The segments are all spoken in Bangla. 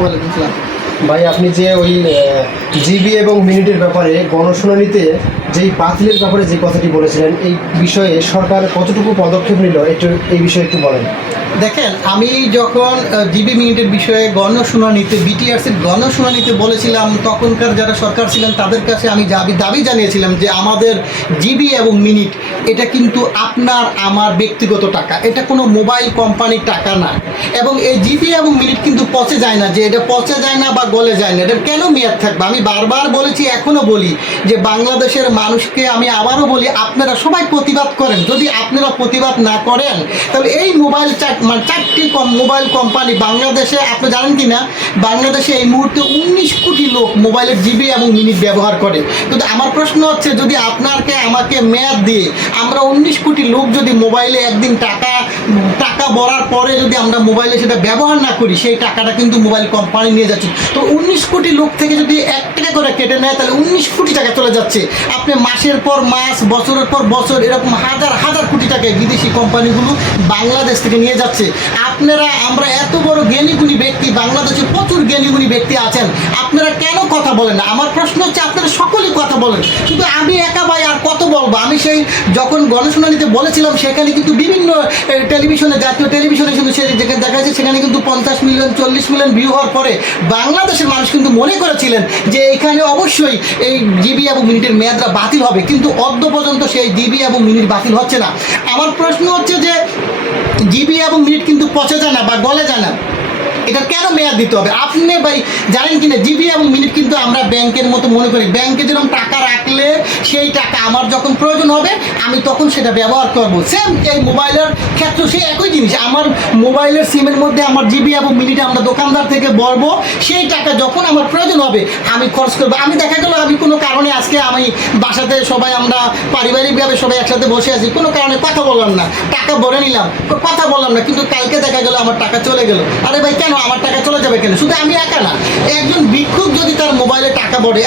ওয়ালাইকুম আসসালাম। ভাই আপনি যে ওই জিবি এবং মিনিটের ব্যাপারে গণশুনানিতে যেই বাতিলের ব্যাপারে যে কথাটি বলেছিলেন, এই বিষয়ে সরকার কতটুকু পদক্ষেপ নিল একটু এই বিষয়ে একটু বলেন। দেখেন, আমি যখন জিবি মিনিটের বিষয়ে গণশুনানিতে বিটিআরসির গণশুনানিতে বলেছিলাম, তখনকার যারা সরকার ছিলেন তাদের কাছে আমি দাবি জানিয়েছিলাম যে আমাদের জিবি এবং মিনিট এটা কিন্তু আপনার আমার ব্যক্তিগত টাকা, এটা কোনো মোবাইল কোম্পানির টাকা না। এবং এই জিবি এবং মিনিট কিন্তু পচে যায় না, যে এটা পচে যায় না বা গলে যায় না, এটা কেন মেয়াদ থাকবে। আমি বারবার বলেছি, এখনও বলি যে বাংলাদেশের মানুষকে আমি আবারও বলি, আপনারা সবাই প্রতিবাদ করেন। যদি আপনারা প্রতিবাদ না করেন তাহলে এই চারটি মোবাইল কোম্পানি বাংলাদেশে, আপনি জানেন কি না, বাংলাদেশে এই মুহূর্তে 19 কোটি লোক মোবাইলের জিবি এবং মিনিট ব্যবহার করে। কিন্তু আমার প্রশ্ন হচ্ছে, যদি আপনাকে আমাকে মেয়াদ দিয়ে আমরা 19 কোটি লোক যদি মোবাইলে একদিন টাকা ভরার পরে যদি আমরা মোবাইলে সেটা ব্যবহার না করি, সেই টাকাটা কিন্তু মোবাইল কোম্পানি নিয়ে যাচ্ছে। তো 19 কোটি লোক থেকে যদি 1 টাকা করে কেটে নেয়, তাহলে 19 কোটি টাকা চলে যাচ্ছে। আপনি মাসের পর মাস, বছরের পর বছর, এরকম হাজার হাজার কোটি টাকায় বিদেশি কোম্পানিগুলো বাংলাদেশ থেকে নিয়ে যাচ্ছে। আমরা এত বড় জ্ঞানীগুণী ব্যক্তি, বাংলাদেশে প্রচুর জ্ঞানীগুণী ব্যক্তি আছেন, আপনারা কেন কথা বলেন না? আমার প্রশ্ন হচ্ছে, আপনারা সকলেই কথা বলেন, কিন্তু আমি একা ভাই আর কত বলবো। আমি সেই যখন গণশুনানিতে বলেছিলাম, সেখানে কিন্তু বিভিন্ন টেলিভিশনে, জাতীয় টেলিভিশনে কিন্তু যেখানে দেখা যাচ্ছে, সেখানে কিন্তু 50 মিলিয়ন 40 মিলিয়ন ভিউ হওয়ার পরে বাংলাদেশের মানুষ কিন্তু মনে করেছিলেন যে এখানে অবশ্যই এই জিবি এবং মিনিটের মেয়াদটা বাতিল হবে, কিন্তু অদ্য পর্যন্ত সেই জিবি এবং মিনিট বাতিল হচ্ছে না। আমার প্রশ্ন হচ্ছে যে জিবি এবং মিনিট কিন্তু পচে যায় না বা গলে যায় না, এটা কেন মেয়াদ দিতে হবে? আপনি ভাই জানেন কিনা, জিবি এবং মিনিট কিন্তু আমরা ব্যাংকের মতো মনে করি। ব্যাংকে যেরকম টাকা রাখলে সেই টাকা আমার যখন প্রয়োজন হবে আমি তখন সেটা ব্যবহার করব, সেম এই মোবাইলের ক্ষেত্রে সেই একই জিনিস। আমার মোবাইলের সিমের মধ্যে আমার জিবি এবং মিনিটে আমরা দোকানদার থেকে বলবো, সেই টাকা যখন আমার প্রয়োজন হবে আমি খরচ করবো। আমি দেখা গেল আমি কোনো কারণে আজকে আমি বাসাতে সবাই আমরা পারিবারিকভাবে সবাই একসাথে বসে আছি, কোনো কারণে কথা বললাম না, টাকা ভরে নিলাম, কথা বললাম না, কিন্তু কালকে দেখা গেল আমার টাকা চলে গেল। আরে ভাই কেন আমার টাকা চলে যাবে কেন? শুধু আমি একা না, একজন ভিক্ষুক যদি তার মোবাইলে টাকা ভরে,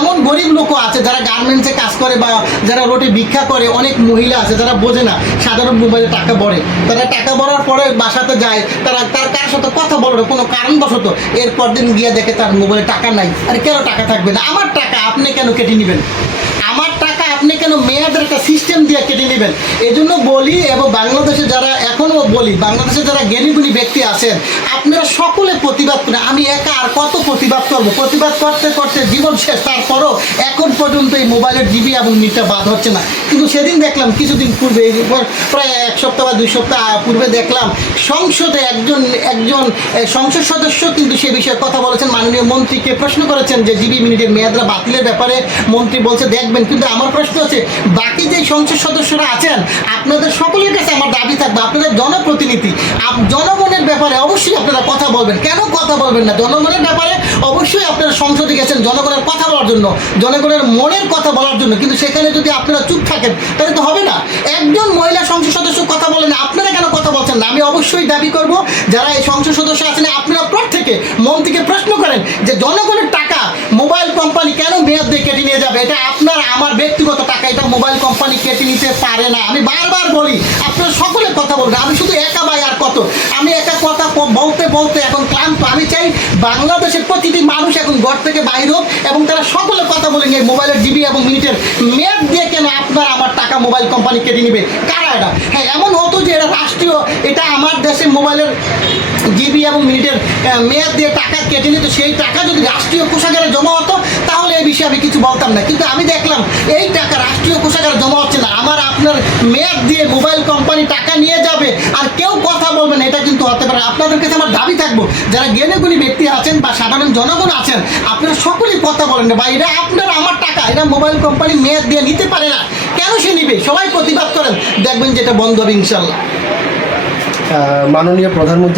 এমন গরিব লোকও আছে যারা গার্মেন্টসে কাজ করে বা যারা রোটে ভিক্ষা করে, অনেক মহিলা আছে যারা বোঝে না, সাধারণ মোবাইলে টাকা ভরে, তারা টাকা ভরার পরে বাসাতে যায়, তার কার সাথে কথা বলে কোনো কারণবশত, এরপর দিন গিয়ে দেখে তার মোবাইলে টাকা নাই। আরে কেন টাকা থাকবে না? আমার টাকা আপনি কেন কেটে নেবেন? আমার টাকা আপনি কেন মেয়াদের একটা সিস্টেম দিয়ে কেটে নেবেন? এই জন্য বলি, এবং বাংলাদেশে যারা, এখনও বলি, বাংলাদেশে যারা জ্ঞানীগুণী ব্যক্তি আছেন, আপনারা সকলে প্রতিবাদ করেন। আমি একা আর কত প্রতিবাদ করবো? প্রতিবাদ করতে করতে জীবন শেষ। তারপরও এখন পর্যন্ত এই মোবাইলের জিবি এবং মিনিটটা বাদ হচ্ছে না। কিন্তু সেদিন দেখলাম, কিছুদিন পূর্বে, প্রায় 1 সপ্তাহ বা 2 সপ্তাহ পূর্বে দেখলাম, সংসদে একজন সংসদ সদস্য কিন্তু সে বিষয়ে কথা বলেছেন, মাননীয় মন্ত্রীকে প্রশ্ন করেছেন যে জিবি মিনিটের মেয়াদরা বাতিলের ব্যাপারে। মন্ত্রী বলছে দেখবেন। কিন্তু আমার প্রশ্ন হচ্ছে, বাকি যে সংসদ সদস্যরা আছেন, আপনাদের সকলের কাছে আমার দাবি থাকবে, আপনাদের জনপ্রতিনিধি, জনগণের ব্যাপারে অবশ্যই আপনারা কথা বলবেন। কেন কথা বলবেন না? জনগণের ব্যাপারে অবশ্যই আপনারা সংসদে গেছেন জনগণের কথা বলার জন্য, জনগণের মনের কথা বলার জন্য, কিন্তু সেখানে যদি আপনারা চুপ থাকেন তাহলে তো হবে না। একজন মহিলা সংসদ সদস্য কথা বলেন, আপনারা কেন কথা বলছেন না? আমি অবশ্যই দাবি করব, যারা এই সংসদ সদস্য আছেন, আপনারা প্রত্যেকে মন্ত্রীকে প্রশ্ন করেন যে জনগণের টাকা মোবাইল কোম্পানি কেন মেয়াদ দিয়ে কেটে নিয়ে যাবে? এটা আপনার আমার ব্যক্তিগত টাকা, এটা মোবাইল কোম্পানি কেটে নিতে পারে না। আমি বারবার বলি, আপনারা সকলে কথা বলবেন। আমি শুধু একা ভাই আর কত, আমি একা কথা বলতে বলতে এখন ক্লান্ত। আমি চাই বাংলাদেশের প্রতিটি মানুষ এখন ঘর থেকে বাইর হোক এবং তারা সকলে কথা বলেন এই মোবাইলের জিবি এবং মিনিটের মেয়াদ দিয়ে কেন আপনার আমার টাকা মোবাইল কোম্পানি কেটে নিবে? কারা এটা? হ্যাঁ, এমন হতো যে এটা রাষ্ট্রীয়, এটা আমার দেশের মোবাইলের জিবি এবং মিনিটের মেয়াদ দিয়ে টাকা কেটে নিত, সেই টাকা যদি রাষ্ট্রীয় কোষাগারে জমা হতো তাহলে এই বিষয়ে আমি কিছু বলতাম না। কিন্তু আমি দেখলাম এই টাকা রাষ্ট্রীয় কোষাগারে জমা হচ্ছে না, আমার আপনার মেয়াদ দিয়ে মোবাইল কোম্পানি টাকা নিয়ে যাবে আর কেউ কথা বলবেন, এটা কিন্তু হতে পারে। আপনাদের কাছে আমার দাবি থাকবো, যারা জ্ঞানীগুণী ব্যক্তি আছেন বা সাধারণ জনগণ আছেন, আপনারা সকলেই কথা বলেন না ভাই, এটা আপনার আমার টাকা, এটা মোবাইল কোম্পানি মেয়াদ দিয়ে নিতে পারে না, কেন সে নিবে? সবাই প্রতিবাদ করেন, দেখবেন যেটা বন্ধ হবে ইনশাল্লাহ। মাননীয় প্রধানমন্ত্রী